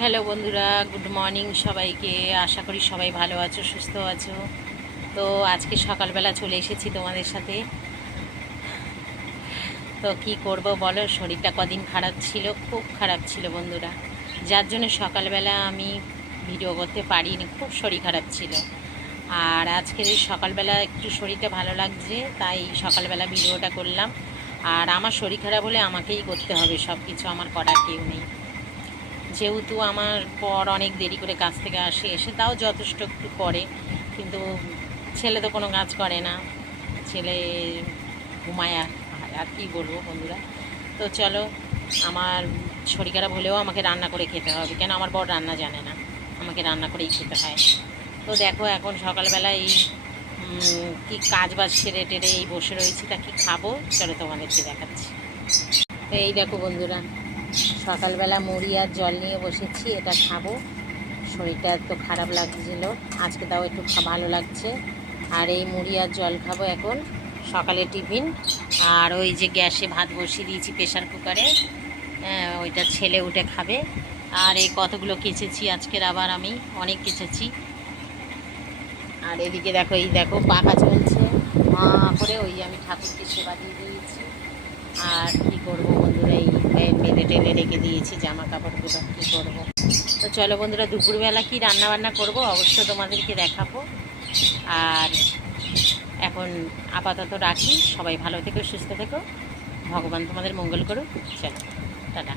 Hello বন্ধুরা, good morning সবাইকে। আশা করি সবাই ভালো আছো, সুস্থ আছো। তো আজকে সকালবেলা চলে এসেছি তোমাদের সাথে। তো কি করব বলো, শরীরটা কদিন খারাপ ছিল, খুব খারাপ ছিল বন্ধুরা, যার জন্য সকালবেলা আমি ভিডিও করতে পারিনি, খুব শরীর খারাপ ছিল। আর আজকের এই সকালবেলা একটু শরীরটা ভালো লাগছে, তাই সকালবেলা ভিডিওটা করলাম। আর আমার শরীর খারাপ হলে আমাকেই করতে হবে সব কিছু, আমার করার কেউ নেই। যেহেতু আমার পর অনেক দেরি করে কাজ থেকে আসে, এসে তাও যথেষ্ট একটু করে, কিন্তু ছেলে তো কোনো কাজ করে না, ছেলে ঘুমায়। আর কী বলবো বন্ধুরা। তো চলো, আমার শরীর খারাপ হলেও আমাকে রান্না করে খেতে হবে, কেন আমার বর রান্না জানে না, আমাকে রান্না করেই খেতে হয়। তো দেখো এখন সকালবেলা এই কি কাজ বাজ সেরে টেরে এই বসে রয়েছি, তা কি খাবো চলো তোমাদেরকে দেখাচ্ছি। তো এই দেখো বন্ধুরা, সকালবেলা মুড়ি আর জল নিয়ে বসেছি, এটা খাবো। শরীরটা এত খারাপ লাগছিল, আজকে তাও একটু ভালো লাগছে। আর এই মুড়ি আর জল খাবো এখন, সকালে টিফিন। আর ওই যে গ্যাসে ভাত বসিয়ে দিয়েছি প্রেশার কুকারে, হ্যাঁ ওইটা ছেলে উঠে খাবে। আর এই কতগুলো কেচেছি আজকের, আবার আমি অনেক কেচেছি। আর এদিকে দেখো, এই দেখো পাখা চলছে মা করে, ওই আমি ঠাকুরকে সেবা দিয়ে দিয়েছি। আর কি করবো বন্ধুরা, এই মেলে টেলে রেখে দিয়েছি জামা কাপড়গুলো, কী করবো। তো চলো বন্ধুরা, দুপুরবেলা কি রান্না বান্না করবো অবশ্য তোমাদেরকে দেখাবো। আর এখন আপাতত রাখি, সবাই ভালো থেকো, সুস্থ থেকো, ভগবান তোমাদের মঙ্গল করুক। চলো টাটা।